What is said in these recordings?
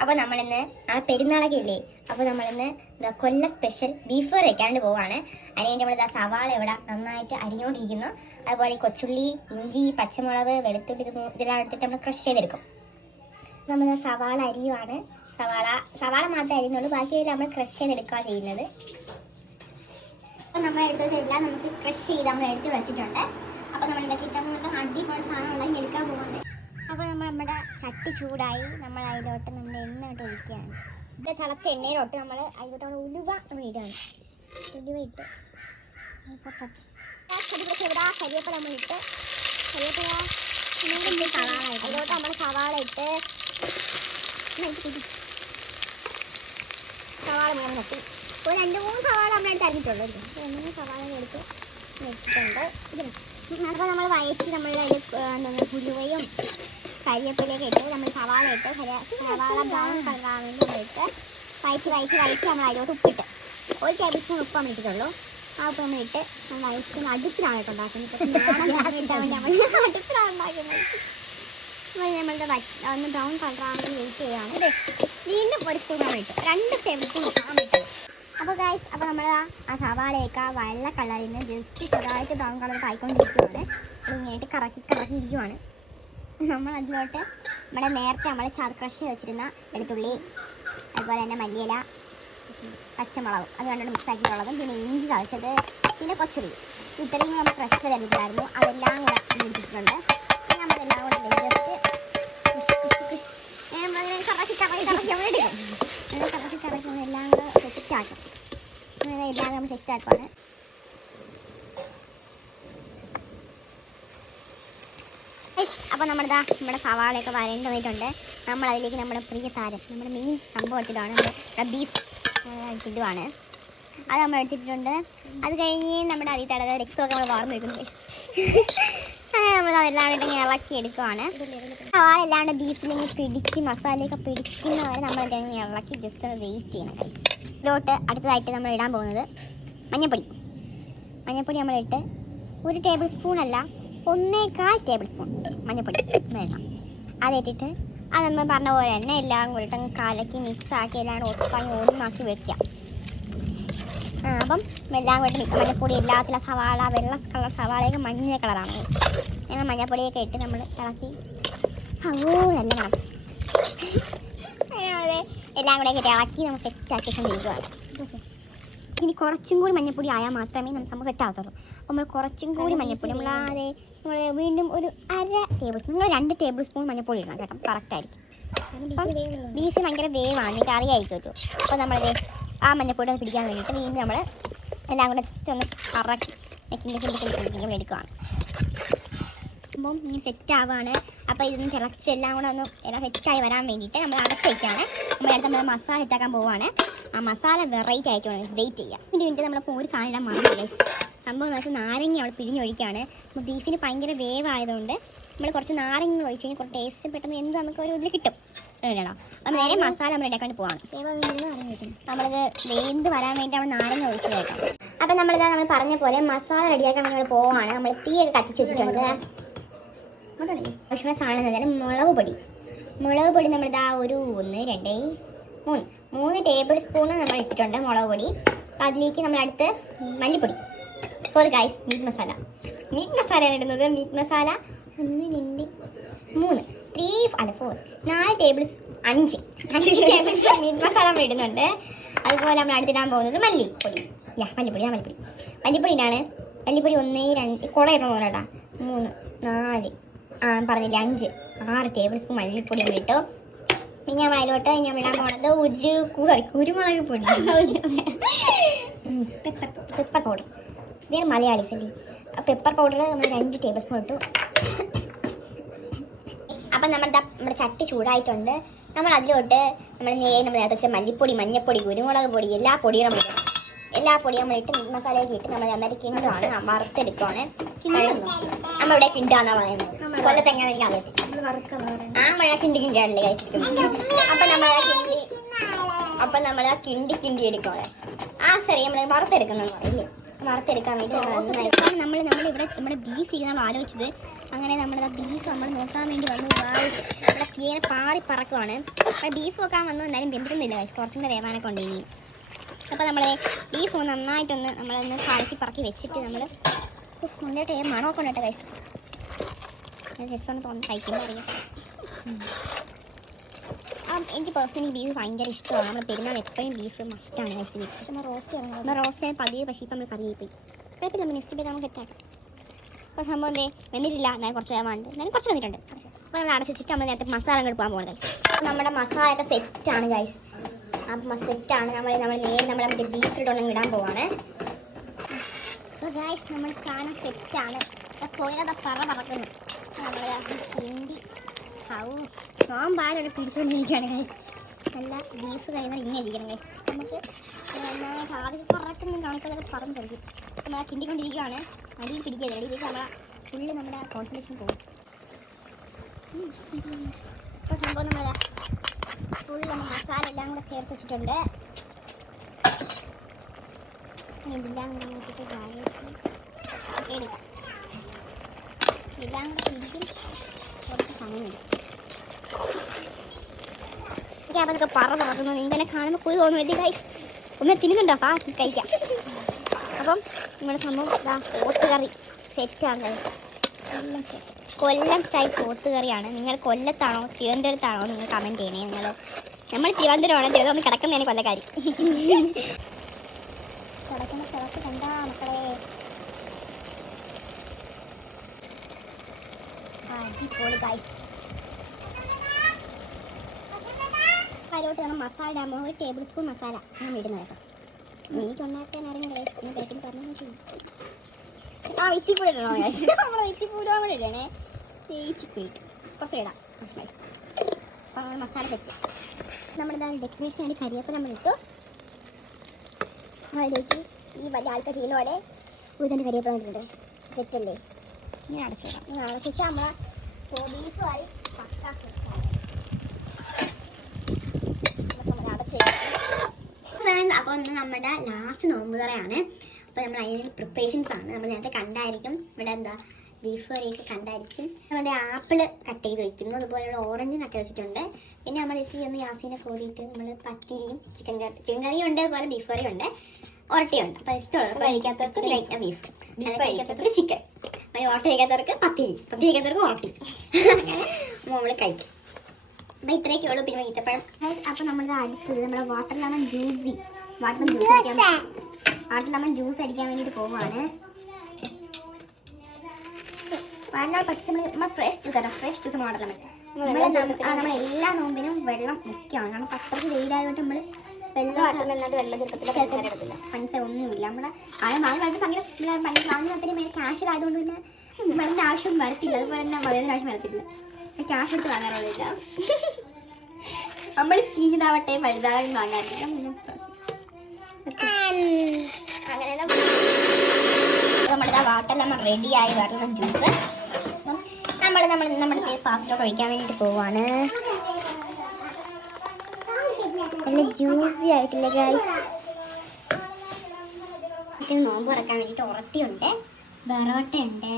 അപ്പോൾ നമ്മളിന്ന് നാളെ പെരുന്നാളൊക്കെ ഇല്ലേ അപ്പോൾ നമ്മളിന്ന് എന്താ കൊല്ല സ്പെഷ്യൽ ബീഫ് കറി വെക്കാണ്ട് പോവാണ്. അതിനുവേണ്ടി നമ്മൾ ഇതാ സവാള ഇവിടെ നന്നായിട്ട് അരിഞ്ഞുകൊണ്ടിരിക്കുന്നു അതുപോലെ കൊച്ചുള്ളി ഇഞ്ചി പച്ചമുളക് വെളുത്തുള്ളി ഇത് ഇതെല്ലാം എടുത്തിട്ട് നമ്മൾ ക്രഷ് ചെയ്തെടുക്കും. നമ്മൾ സവാള അരിയുവാണ്. സവാള സവാള മാത്രമേ അരിയുന്നുള്ളൂ. ബാക്കിയെല്ലാം നമ്മൾ ക്രഷ് ചെയ്തെടുക്കുക ചെയ്യുന്നത്. അപ്പോൾ നമ്മൾ എടുത്തതെല്ലാം നമുക്ക് ക്രഷ് ചെയ്ത് നമ്മൾ എടുത്ത് വെച്ചിട്ടുണ്ട്. അപ്പോൾ നമ്മൾ ഇതൊക്കെ ഇട്ടാൽ നമുക്ക് അടിപൊളി സാധനം ഉണ്ടാക്കി എടുക്കാൻ പോകുന്നത് അപ്പോൾ നമ്മൾ നമ്മുടെ ചട്ടി ചൂടായി നമ്മൾ അതിലോട്ട് നമ്മുടെ എണ്ണ ഇട്ട് ഒഴിക്കുകയാണ്. ഇത് തിളച്ച എണ്ണയിലോട്ട് നമ്മൾ അതിലോട്ട് ഉലുവ ഇടുകയാണ്. ഉലുവ ഇട്ട് ചെറുതാ കരിവേപ്പില നമ്മൾ ഇട്ട് കരിയപ്പഴ സവാള ഇട്ട് അതിലോട്ട് നമ്മൾ സവാള ഇട്ട്. സവാള മൂന്ന് നട്ടി ഒരു രണ്ട് മൂന്ന് സവാള നമ്മൾ എടുത്ത് അരിഞ്ഞിട്ടുള്ളൂ. രണ്ട് മൂന്ന് സവാള എടുത്ത് വെച്ചിട്ടുണ്ട്. അപ്പോൾ നമ്മൾ വയറ്റി നമ്മൾ അതിൽ എന്താണ് ഉലുവയും കരിവേപ്പിലയൊക്കെ ഇട്ട് നമ്മൾ സവാള ഇട്ട് സവാള ബ്രൗൺ കളറാൻ വേണ്ടി നമ്മൾ ഇട്ട് വയറ്റി വയറ്റി വയറ്റി നമ്മൾ അതിലോട്ട് ഉപ്പിട്ട്. ഒരു ടേബിൾ സ്പൂൺ ഉപ്പ് നമ്മൾ ആ ഉപ്പ് നമ്മൾ ഇട്ട് നമ്മൾ അടുപ്പിലാണ് കേട്ടോ ഉണ്ടാക്കുന്നത്. നമ്മൾ അടുപ്പിലാണ് ഉണ്ടാക്കുന്നത്. അപ്പോൾ നമ്മളുടെ ഒന്ന് ബ്രൗൺ കളറാൻ വേണ്ടി വെയിറ്റ് അല്ലേ വീണ്ടും ഒരു സ്പൂൺ നമ്മൾ ഇട്ടു രണ്ട് ടേബിൾ സ്പൂൺ ഉപ്പാണ് ഇട്ടത് അപ്പോൾ ഗൈസ് അപ്പോൾ നമ്മൾ ആ സവാളയൊക്കെ ആ വെള്ള കളറിൽ നിന്ന് ജസ്റ്റ് ചെറുതായിട്ട് ബ്രൗൺ കളർ ആയിക്കൊണ്ടിരിക്കുവാണ്. ഇങ്ങോട്ട് കറക്കി കറക്കി ഇരിക്കുവാണ്. നമ്മൾ അതിലോട്ട് നമ്മുടെ നേരത്തെ നമ്മൾ ചാർക്രഷ് വെച്ചിരുന്ന വെളുത്തുള്ളി അതുപോലെ തന്നെ മല്ലിയില പച്ചമുളകും അത് കണ്ടോണ്ട് മിക്സ് ആക്കിയിട്ടുള്ളതും പിന്നെ ഇഞ്ചി തളിച്ചത് പിന്നെ കൊച്ചുള്ളി ഇത്രയും നമ്മൾ ക്രഷ് ചെയ്തെടുത്തായിരുന്നു അതെല്ലാം കൂടെ ഇട്ടിട്ടുണ്ട്. പിന്നെ നമ്മളെല്ലാം കൂടെ സെറ്റാക്കുവാണ് അപ്പോൾ നമ്മുടെ ദാ നമ്മുടെ സവാളയൊക്കെ വരേണ്ടി വന്നിട്ടുണ്ട് നമ്മൾ അതിലേക്ക് നമ്മുടെ പ്രിയ താരം നമ്മുടെ മെയിൻ സംഭവം ഇട്ടിട്ടാണ് ബീഫ് ഇട്ടിട്ടുമാണ് അത് നമ്മൾ എടുത്തിട്ടുണ്ട്. അത് കഴിഞ്ഞ് നമ്മുടെ അരി തടക രക്തമൊക്കെ നമ്മൾ വാർന്നു വെക്കുന്നത് നമ്മൾ അതെല്ലാം കൂടെ ഇങ്ങനെ ഇളക്കി എടുക്കുവാണ്. സവാള എല്ലാം ബീഫിലിങ്ങനെ പിടിച്ച് മസാലയൊക്കെ പിടിക്കുന്നവരെ നമ്മൾ ഇങ്ങനെ ഇളക്കി ജസ്റ്റ് വെയിറ്റ് ചെയ്യണം. ഇതിലോട്ട് അടുത്തതായിട്ട് നമ്മൾ ഇടാൻ പോകുന്നത് മഞ്ഞൾപ്പൊടി മഞ്ഞപ്പൊടി നമ്മളിട്ട് ഒരു ടേബിൾ സ്പൂൺ അല്ല ഒന്നേകാൽ ടേബിൾ സ്പൂൺ മഞ്ഞപ്പൊടി വേണം അതിട്ടിട്ട് അത് നമ്മൾ പറഞ്ഞ പോലെ തന്നെ എല്ലാം കൂടിയിട്ട് കാലക്കി മിക്സ് ആക്കി എല്ലാം ഒപ്പാക്കി ഒന്നാക്കി വെക്കുക. അപ്പം എല്ലാം കൂടി മിക്സ് മഞ്ഞൾപ്പൊടി എല്ലാത്തിലും സവാള വെള്ള കളർ സവാളയൊക്കെ മഞ്ഞ കളറാണ് ഞങ്ങൾ മഞ്ഞപ്പൊടിയൊക്കെ ഇട്ട് നമ്മൾ ഇളക്കി ഓ നല്ല കളർ എല്ലാം കൂടെ ഇളക്കി നമ്മൾ സെറ്റ് ആക്കിക്കൊണ്ടിരിക്കുകയാണ് ഇനി കുറച്ചും കൂടി മഞ്ഞപ്പൊടി ആയാൽ മാത്രമേ നമുക്ക് സംഭവം സെറ്റ് അപ്പോൾ നമ്മൾ കുറച്ചും കൂടി മഞ്ഞപ്പൊടി നമ്മൾ അതെ നമ്മൾ വീണ്ടും ഒരു അര ടേബിൾ സ്പൂൺ നിങ്ങൾ രണ്ട് ടേബിൾ സ്പൂൺ മഞ്ഞപ്പൊടി ഇടണം കേട്ടോ. കറക്റ്റ് ആയിരിക്കും. അപ്പം ബീഫ് ഭയങ്കര വേവാണ് നിങ്ങൾക്ക് അറിയായിരിക്കും കേട്ടോ അപ്പോൾ നമ്മളത് ആ മഞ്ഞപ്പൊടി ഒന്ന് പിടിക്കാൻ വേണ്ടിയിട്ട് വീണ്ടും നമ്മൾ എല്ലാം കൂടെ ജസ്റ്റ് ഒന്ന് കറക്കി നെക്കിന്റെ കിണ്ടി നമ്മൾ എടുക്കുകയാണ് അപ്പം ഇങ്ങനെ സെറ്റ് ആവുകയാണ് അപ്പോൾ ഇതൊന്ന് തിളച്ച് എല്ലാം കൂടെ ഒന്ന് എല്ലാം സെറ്റായി വരാൻ വേണ്ടിയിട്ട് നമ്മൾ അടച്ച് വയ്ക്കുകയാണ് നമ്മൾ അടുത്ത് നമ്മൾ മസാല സെറ്റാക്കാൻ പോവുകയാണ് ആ മസാല വെറൈറ്റി ആയിരിക്കും വെയിറ്റ് ചെയ്യുക ഇതിന് വേണ്ടി നമ്മളിപ്പോൾ ഒരു സാധനം ഇടാൻ മാറിയില്ലേ സംഭവം എന്ന് വെച്ചാൽ നാരങ്ങ അവിടെ പിഴിഞ്ഞൊഴിക്കുകയാണ് അപ്പോൾ ബീഫിന് ഭയങ്കര വേവായതുകൊണ്ട് നമ്മൾ കുറച്ച് നാരങ്ങ ഒഴിച്ച് കഴിഞ്ഞാൽ കുറച്ച് ടേസ്റ്റ് പെട്ടെന്ന് എന്ത് നമുക്ക് ഒരു ഇതിൽ കിട്ടും. ഇടണം അപ്പോൾ നേരെ മസാല നമ്മൾ ഇടക്കാണ്ട് പോവാണ്. നമ്മളിത് വേന്ത് വരാൻ വേണ്ടി നമ്മൾ നാരങ്ങ ഒഴിച്ച് കേട്ടോ. അപ്പം നമ്മളിത് നമ്മൾ പറഞ്ഞ പോലെ മസാല റെഡിയാക്കാൻ വേണ്ടി നമ്മൾ പോവാണ്. നമ്മൾ തീയൊക്കെ കത്തിച്ച് വെച്ചിട്ടുണ്ട്. ഭക്ഷണ സാധനം പറഞ്ഞാൽ മുളക് പൊടി. മുളക് പൊടി നമ്മളിതാ ഒരു ഒന്ന് രണ്ട് മൂന്ന്. മൂന്ന് ടേബിൾ സ്പൂൺ നമ്മൾ ഇട്ടിട്ടുണ്ട് മുളക് പൊടി. അതിലേക്ക് നമ്മൾ അടുത്ത് മല്ലിപ്പൊടി. Sorry guys meat masala meat മസാലയാണ് ഇടുന്നത് മീറ്റ് മസാല ഒന്ന് രണ്ട് മൂന്ന്. ത്രീ അല്ല ഫോർ നാല് ടേബിൾ അഞ്ച്. അഞ്ച് ടേബിൾ സ്പൂൺ മീറ്റ് മസാല നമ്മൾ ഇടുന്നുണ്ട്. അതുപോലെ നമ്മൾ അടുത്തിടാൻ പോകുന്നത് മല്ലിപ്പൊടി. യാ മല്ലിപ്പൊടി ആ മല്ലിപ്പൊടി. മല്ലിപ്പൊടി ഇടാണ്. മല്ലിപ്പൊടി ഒന്ന് രണ്ട് കുട ഇടണം കേട്ടോ മൂന്ന് നാല് പറഞ്ഞില്ല അഞ്ച് ആറ് ടേബിൾ സ്പൂൺ മല്ലിപ്പൊടി നമ്മൾ ഇട്ടു. പിന്നെ നമ്മൾ അതിലോട്ട് നമ്മൾ ഇടാൻ പോണത് ഒരു സോറി കുരുമുളക് പൊടി. പെപ്പർ പെപ്പർ പൗഡർ വേറെ മലയാളീസ് അല്ലേ പെപ്പർ പൗഡർ നമ്മൾ രണ്ട് ടേബിൾ സ്പൂൺ ഇട്ടു. അപ്പം നമ്മുടെ നമ്മുടെ ചട്ടി ചൂടായിട്ടുണ്ട്. നമ്മൾ അതിലോട്ട് നമ്മൾ നേരെ നമ്മൾ നേരത്തെ വെച്ച മല്ലിപ്പൊടി മഞ്ഞപ്പൊടി കുരുമുളക് പൊടി എല്ലാ പൊടിയും നമ്മൾ എല്ലാ പൊടിയും നമ്മളിട്ട് മസാലയൊക്കെ ഇട്ട് നമ്മൾ നന്നായിട്ട് കിണ്ടുവാണ് വറുത്തെടുക്കുവാണ്. നമ്മളിവിടെ കിണ്ടാന്നാ പറയുന്നത്. കൊല്ലത്ത് എങ്ങനെ എനിക്ക് അറിയത്തില്ല. ആ മഴ കിണ്ടി കിണ്ടിയാണല്ലേ കഴിച്ചിരിക്കുന്നത്. അപ്പൊ നമ്മൾ ആ കിണ്ടി അപ്പൊ നമ്മൾ ആ കിണ്ടി കിണ്ടി എടുക്കുവാണ്. ആ ശരി നമ്മൾ വറുത്തെടുക്കുന്ന പറയില്ലേ വറുത്തെടുക്കാൻ വേണ്ടി നമ്മൾ നമ്മൾ നമ്മൾ ഇവിടെ നമ്മുടെ ബീഫ് ഇരിക്കുന്ന ആലോചിച്ചത്. അങ്ങനെ നമ്മൾ ബീഫ് നമ്മൾ നോക്കാൻ വേണ്ടി വന്നു. നമ്മുടെ ഇവിടെ തീരെ പാറി പറക്കുവാണ്. അപ്പോൾ ബീഫ് വെക്കാൻ വന്നു. എന്നാലും വെന്തിരുന്നില്ല guys. കുറച്ചും കൂടെ വേവാനൊക്കെ ഉണ്ട് ഇനി അപ്പോൾ നമ്മൾ ബീഫ് നന്നായിട്ടൊന്ന് നമ്മളൊന്ന് കാഴ്ച പറക്കി വെച്ചിട്ട് നമ്മൾ നന്നായിട്ട് മണമൊക്കെ ഉണ്ട് കേട്ടോ കൈസ് രസമാണ് തോന്നുന്നു കഴിക്കുമ്പോൾ അറിയാം എനിക്ക് പേഴ്സണലി ബീഫ് ഭയങ്കര ഇഷ്ടമാണ് നമ്മൾ പെരുന്നാൾ എപ്പോഴും ബീഫ് മസ്റ്റാണ് കഴിച്ചത് പക്ഷെ പക്ഷെ റോസ്റ്റ് നമ്മൾ റോസ്റ്റ് ആയി പതിയെ പക്ഷേ ഇപ്പം നമ്മൾ കറി പോയി കുഴപ്പമില്ല നമ്മൾ നെക്സ്റ്റ് പോയി നമുക്ക് എത്താക്കാം അപ്പോൾ സംഭവം എന്തേ വന്നിട്ടില്ല ഞാൻ കുറച്ച് വേണ്ട ഞാൻ കുറച്ച് വന്നിട്ടുണ്ട് അപ്പോൾ നമ്മൾ അടച്ചിട്ട് വെച്ചിട്ട് നമ്മൾ നേരത്തെ മസാല അങ്ങോട്ട് പോകാൻ പോകുന്നത് അപ്പോൾ നമ്മുടെ മസാലയൊക്കെ സെറ്റാണ് ഗൈസ് അപ്പം സെറ്റാണ് നമ്മൾ നമ്മൾ നേരെ നമ്മുടെ മറ്റേ ബീഫിലിട്ടൊന്നും ഇടാൻ പോവാണ് ഗൈസ് നമ്മുടെ സാധനം സെറ്റാണ് പോയത് പറ പറക്കുന്നു. നമ്മുടെ ഹിന്ദി സോം പാടൊരു പിടിച്ചുകൊണ്ടിരിക്കുകയാണ് ഗൈസ് നല്ല ബീഫ് കഴിയുമ്പോൾ ഇങ്ങനെ ഇരിക്കണം ഗൈസ് നമുക്ക് നന്നായിട്ട് ആദ്യം പറക്കുന്നു കണക്കൊക്കെ പറഞ്ഞു തുടങ്ങി നമ്മൾ കിണ്ടിക്കൊണ്ടിരിക്കുകയാണ് അടിയിൽ പിടിക്കരുത് അടിയിൽ നമ്മളെ ഫുള്ള് നമ്മുടെ കോൺസെൻട്രേഷൻ പോകും ഇപ്പോൾ സംഭവം നമ്മൾ ഫുള്ള് നമ്മൾ മസാല എല്ലാം കൂടെ ചേർത്ത് വെച്ചിട്ടുണ്ട്. കൂടെ നോക്കിയിട്ട് താഴേക്ക് എടുക്കാം എല്ലാം കൂടെ പിടിക്കും കുറച്ച് സമയമുണ്ട് എനിക്ക് അവനൊക്കെ പറ പറഞ്ഞു ഇങ്ങനെ കാണുമ്പോൾ പോയി തോന്നുന്നു വലിയ കൈ ഒന്ന് തിന്നുന്നുണ്ടോ ആ കഴിക്കാം അപ്പം നമ്മുടെ സംഭവം ഇതാ ഓട്ടുകറി കറി സെറ്റാണ്. എല്ലാം set. കൊല്ലം സ്റ്റൈൽ പോത്ത് കറിയാണ് നിങ്ങൾ കൊല്ലത്താണോ തിരുവനന്തപുരത്താണോ നിങ്ങൾ കമന്റ് ചെയ്യണേ നിങ്ങൾ നമ്മൾ തിരുവനന്തപുരമാണ് തിരുവനന്തപുരം കിടക്കുന്നതാണ് കൊല്ലക്കാരി സ്ഥലത്ത് കണ്ടാ മക്കളെ. അടിപൊളി ഗൈസ് അതിലോട്ട് നമ്മൾ മസാല ഒരു ടേബിൾ സ്പൂൺ മസാല ഞാൻ ഇടുന്നത് കേട്ടോ. എനിക്ക് ഒന്നാക്കാൻ അറിയില്ല പിന്നെ പേട്ടിന് പറഞ്ഞു ആ വെറ്റിപ്പൂര ഇടണോ നമ്മൾ വെറ്റിപ്പൂര കൂടെ ഇടണേ. ചേച്ചിക്ക് ഇട്ടു കുറച്ച് ഇടാം. മസാല സെറ്റ് നമ്മുടെ ഡെക്കറേഷൻ ആയിട്ട് കരിയപ്പം നമ്മൾ ഇട്ടു. അതിലേക്ക് ഈ വലിയ ആൾക്കാർ ചെയ്യുന്ന പോലെ ഉഴുതന്റെ കരിയപ്പം ഇട്ടിട്ടുണ്ട് സെറ്റല്ലേ ഇങ്ങനെ അടച്ചു വിടാം ഇങ്ങനെ അടച്ചു വെച്ചാൽ നമ്മളെ ബീഫ് ആയി പക്കാ സെറ്റാണ് ഫ്രണ്ട് അപ്പോൾ ഇന്ന് നമ്മുടെ ലാസ്റ്റ് നോമ്പ് തറയാണ്. അപ്പോൾ നമ്മൾ അതിന് പ്രിപ്പറേഷൻസ് ആണ്. നമ്മൾ നേരത്തെ കണ്ടായിരിക്കും. ഇവിടെ എന്താ ബീഫ് കറിയൊക്കെ കണ്ടായിരിക്കും. നമ്മുടെ ആപ്പിൾ കട്ട് ചെയ്ത് വെക്കുന്നു. അതുപോലെ ഇവിടെ ഓറഞ്ച് നട്ട് വെച്ചിട്ടുണ്ട്. പിന്നെ നമ്മൾ ഇച്ചിരി ഒന്ന് യാസീനെ കോരിയിട്ട് നമ്മൾ പത്തിരിയും ചിക്കൻ കറി ചിക്കൻ കറിയും ഉണ്ട്. അതുപോലെ ബീഫ് കറിയും ഉണ്ട്. ഒരട്ടിയുണ്ട് അപ്പോൾ ഇഷ്ടമുള്ളവർക്ക് കഴിക്കാത്തവർക്ക് ലൈക്ക് ബീഫ് കഴിക്കാത്തവർക്ക് ചിക്കൻ അപ്പോൾ ഓട്ട കഴിക്കാത്തവർക്ക് പത്തിരി. പത്തിരി കഴിക്കാത്തവർക്ക് ഓട്ടി അങ്ങനെ നമ്മൾ കഴിക്കും. അപ്പൊ ഇത്രയൊക്കെ ഉള്ളൂ. പിന്നെ ഈത്തപ്പഴം. അപ്പോൾ നമ്മൾ അടുത്തത് നമ്മുടെ വാട്ടർ ലെമൺ ജ്യൂസി വാട്ടർ ജ്യൂസ് അടിക്കാൻ വാട്ടർ ലെമൺ ജ്യൂസ് അടിക്കാൻ വേണ്ടിയിട്ട് പോവാണ്. വാട്ടർ പച്ച നമ്മൾ ഫ്രഷ് ജ്യൂസ് ആണ് ഫ്രഷ് ജ്യൂസ് വാട്ടർ ലെമൺ നമ്മൾ എല്ലാ നോമ്പിനും വെള്ളം മുഖ്യമാണ്. കാരണം പത്രത്തിൽ വെയിലായതുകൊണ്ട് നമ്മൾ വെള്ളം വെള്ളം ചെറുപ്പത്തിൽ പഞ്ചസാര ഒന്നുമില്ല. നമ്മുടെ ആരും വാങ്ങി വളരെ ഭയങ്കര പണ്ട് വാങ്ങി അത്രയും ക്യാഷ് ആയതുകൊണ്ട് പിന്നെ വെള്ളത്തിന്റെ ആവശ്യം വരത്തില്ല. അതുപോലെ തന്നെ വെള്ളത്തിന്റെ ആവശ്യം വരത്തില്ല. ക്യാഷ് എടുത്ത് വാങ്ങാറുള്ളില്ല നമ്മൾ ചീഞ്ഞതാവട്ടെ വലുതാവും വാങ്ങാറില്ല അങ്ങനെ നമ്മുടെ നമ്മൾ റെഡിയായി വരുന്ന ജ്യൂസ് നമ്മൾ നമ്മൾ നമ്മുടെ പാത്രം കഴിക്കാൻ വേണ്ടിയിട്ട് പോവാണ്. നല്ല ജ്യൂസി ആയിട്ടില്ല ഗൈസ് നോമ്പ് തുറക്കാൻ വേണ്ടിയിട്ട് ഉറട്ടിയുണ്ട് ബറോട്ടയുണ്ട്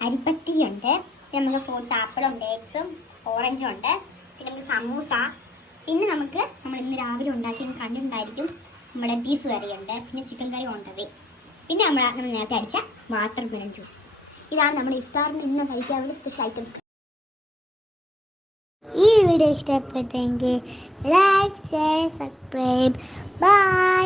അരിപ്പത്തിയുണ്ട് പിന്നെ നമുക്ക് ഫ്രൂട്ട്സ് ആപ്പിളും ഡേറ്റ്സും ഓറഞ്ചും ഉണ്ട് പിന്നെ നമുക്ക് സമൂസ പിന്നെ നമുക്ക് നമ്മൾ ഇന്ന് രാവിലെ ഉണ്ടാക്കി കണ്ടിട്ടുണ്ടായിരിക്കും നമ്മുടെ ബീഫ് കറിയുണ്ട് പിന്നെ ചിക്കൻ കറി കൊണ്ടുപോയി പിന്നെ നമ്മൾ നമ്മൾ നേരത്തെ അടിച്ച വാട്ടർ മെലൺ ജ്യൂസ് ഇതാണ് നമ്മുടെ ഇഫ്താറിന് ഇന്ന് കഴിക്കാൻ വേണ്ടി സ്പെഷ്യൽ ഐറ്റംസ് വീഡിയോ ഇഷ്ടപ്പെട്ടെങ്കിൽ ലൈക്ക് ഷെയർ സബ്സ്ക്രൈബ് ബൈ